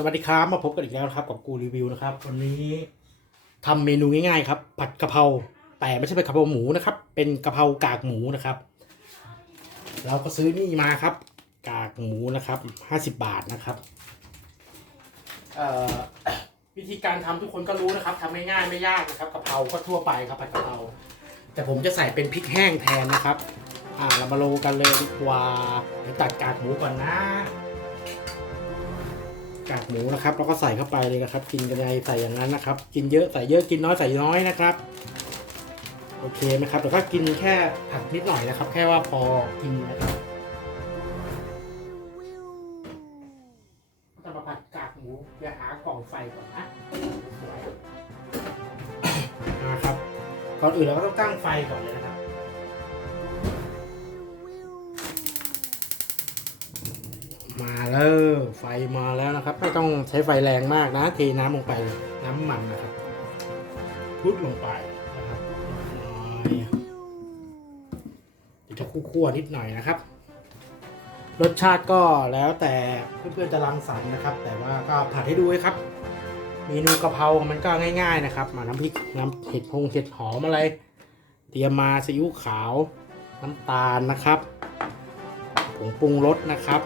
สวัสดีครับมาพบกันอีกแล้วครับกับกูรีวิวนะครับวันนี้ทำเมนูง่ายๆครับผัดกะเพราแต่ไม่ใช่เป็นกะเพราหมูนะครับ เป็นกะเพรากากหมูนะครับ เราก็ซื้อนี่มาครับ กากหมูนะครับห้าสิบบาทนะครับวิธีการทำทุกคนก็รู้นะครับทำง่ายๆไม่ยากนะครับกะเพราก็ทั่วไปครับผัดกะเพราแต่ผมจะใส่เป็นพริกแห้งแทนนะครับ อ่าเรามาโรกันเลยดีกว่าเดี๋ยวตัดกากหมูก่อนนะ กากหมูนะครับแล้วก็ใส่เข้าไปเลยนะครับ กินกันยังไงใส่อย่างนั้นนะครับ กินเยอะใส่เยอะกินน้อยใส่น้อยนะครับ โอเคไหมครับแต่ก็กินแค่ผัดนิดหน่อยนะครับ แค่ว่าพอกินนะครับจะมาผัดกากหมูอย่าหากล่องไฟก่อนนะนะครับก่อนอื่นเราก็ต้องตั้งไฟก่อนเลยนะครับ มาแล้วไฟมาแล้วนะครับ ไม่ต้องใช้ไฟแรงมากนะ เทน้ำลงไปน้ำมันนะครับพุดลงไปนะครับน้อยเดี๋ยวจะคั่วๆนิดหน่อยนะครับ รสชาติก็แล้วแต่เพื่อนๆจะรังสรรค์นะครับ แต่ว่าก็ผัดให้ดูครับเมนูกะเพรา มันก็ง่าย ๆนะครับ มาน้ำพริกน้ำเห็ดพงเห็ดหอมอะไร เตรียมมาซีอิ๊วขาว น้ำตาลนะครับผงปรุงรสนะครับ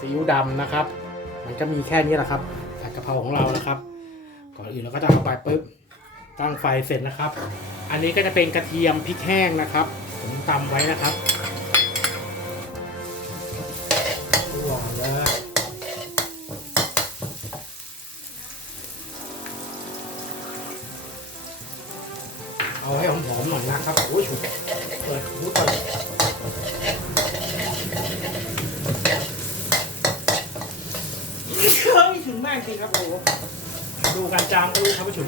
ซีอิ๊วดำนะครับ มันก็มีแค่นี้แหละครับผัดกะเพราของเรานะครับ ก่อนอื่นเราก็จะเอาไปปุ๊บตั้งไฟเสร็จนะครับ อันนี้ก็จะเป็นกระเทียมพริกแห้งนะครับผมตำไว้นะครับลวกเลยเอาให้หอมๆหน่อยนะครับโอ้ยฉุกเปิดหูก่อนเฮ้ยฉุน มากจริงครับโอ้โหดูการจามก็รู้ครับว่าฉุน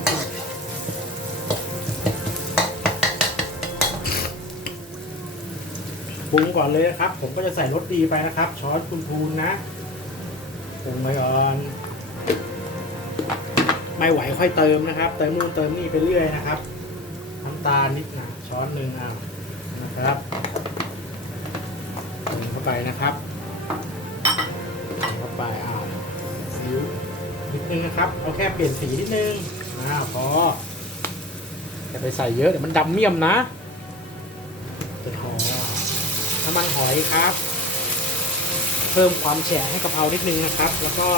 ปรุงก่อนเลยนะครับ ผมก็จะใส่รสดีไปนะครับ ช้อนคุณพูนนะปรุงไปก่อนไม่ไหวค่อยเติมนะครับ เติมนู่นเติมนี่ไปเรื่อยนะครับน้ำตาลนิดหน่อยช้อนหนึ่งอะนะครับใส่เข้าไปนะครับ นึงนะครับ เอาแค่เปลี่ยนสีนิดนึงอ่าพอจะไปใส่เยอะเดี๋ยวมันดำเมี่ยมนะจะทอน้ำมันหอยครับ เพิ่มความแฉะให้กะเพรานิดนึงนะครับ แล้วก็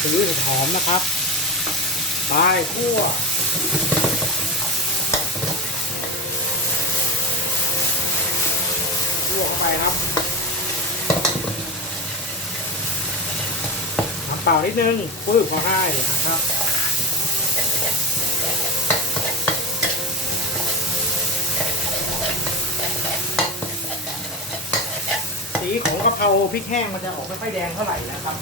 ซีอิ๊วเห็ดหอมนะครับไปคั่วคั่วเข้าไปครับน้ำ เปล่านิดนึงปื้อพอให้นะครับสีของกะเพราพริกแห้งมันจะออกไม่ค่อยแดงเท่าไหร่นะครับ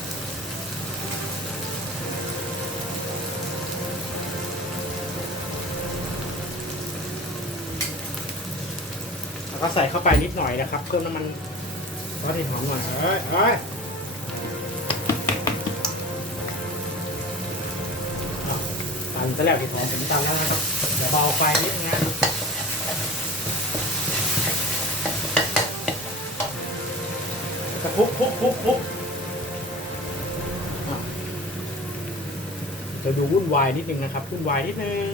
แล้วก็ใส่เข้าไปนิดหน่อยนะครับเพิ่มน้ำมันซอสเห็ดหอมหน่อยเอ้ยเอ้ย ตันจะแล้วเห็ดหอมผมตันแล้วนะครับเดี๋ยวเบาไฟนิดนึงนะจะคุกคุกคุกคุกจะดูวุ่นวายนิดนึงนะครับวุ่นวายนิดนึง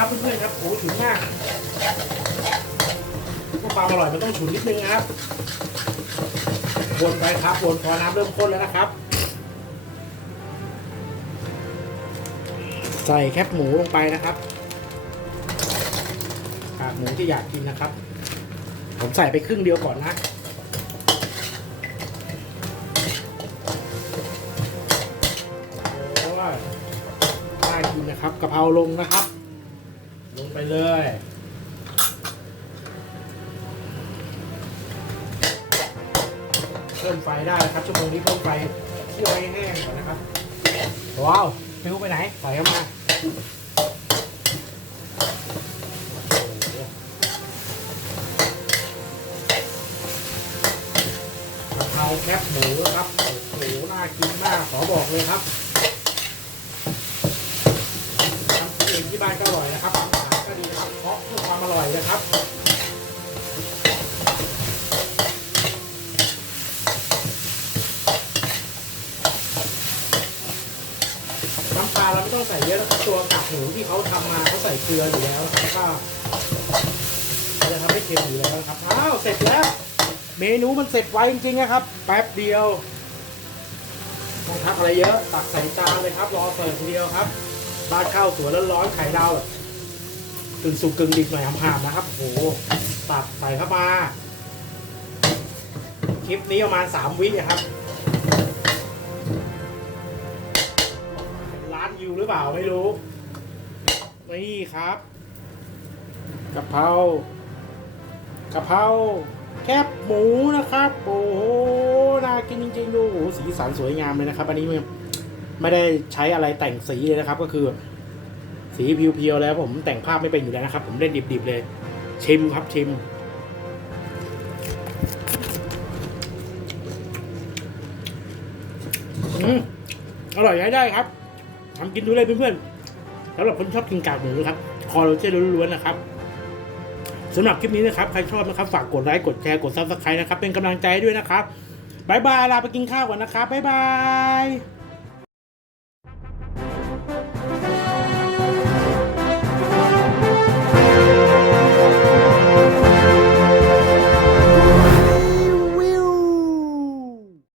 ครับเพื่อนๆครับโอ้ฉุนมากพวกควาอร่อยมันต้องฉุนนิดนึงนะครับวนไปครับวนพอน้ำเริ่มข้นแล้วนะครับ ใส่แคบหมูลงไปนะครับกากหมูที่อยากกินนะครับ ผมใส่ไปครึ่งเดียวก่อนนะโอ้ยน่ากินนะครับกะเพราลงนะครับ ลงไปเลยเพิ่มไฟได้ครับชั่วโมงนี้เพิ่มไฟเคี่ยวให้แห้งก่อนนะครับว้าวฟิวไปไหนใส่เข้ามาโอ้โหกะเพราแคบหมูนะครับโอ้โหน่ากินมากขอบอกเลยครับทำเองที่บ้านก็อร่อยนะครับอาหารก็ดีนะครับเพราะเพื่อความอร่อย น้ำปลาเราไม่ต้องใส่เยอะนะครับตัวกากหมูที่เขาทำมาเขาใส่เกลืออยู่แล้วนะครับก็จะทำให้เค็มอยู่แล้วครับอ้าวเสร็จแล้ว เมนูมันเสร็จไวจริงๆนะครับ แป๊บเดียวไม่ต้องทักอะไรเยอะตักใส่จานเลยครับรอเสิร์ฟทีเดียวครับบ้านข้าวสวยร้อนๆไข่ดาวแบบ กึ่งสุกกึ่งดิบหน่อยหามๆนะครับโอ้โหตักใส่เข้ามา คลิปนี้ประมาณสามวิอะครับร้านยูหรือเปล่าไม่รู้ นี่ครับกะเพรากะเพราแคบหมูนะครับ โอ้โหน่ากินจริงๆดูโอ้โหสีสันสวยงามเลยนะครับ อันนี้ไม่ไม่ได้ใช้อะไรแต่งสีเลยนะครับ ก็คือ สีเพียวๆแล้วผมแต่งภาพไม่เป็นอยู่แล้วนะครับ ผมเล่นดิบๆเลย ชิมครับชิม อร่อยใช้ได้ครับทำกินดูเลยเพื่อนๆสำหรับคนชอบกินกากหมูนะครับ คอโรเจนล้วนๆนะครับสำหรับคลิปนี้นะครับ ใครชอบนะครับ ฝากกดไลค์ กดแชร์ กดซับสไครต์นะครับ เป็นกำลังใจด้วยนะครับบายบาย ลาไปกินข้าวก่อนนะครับบายบาย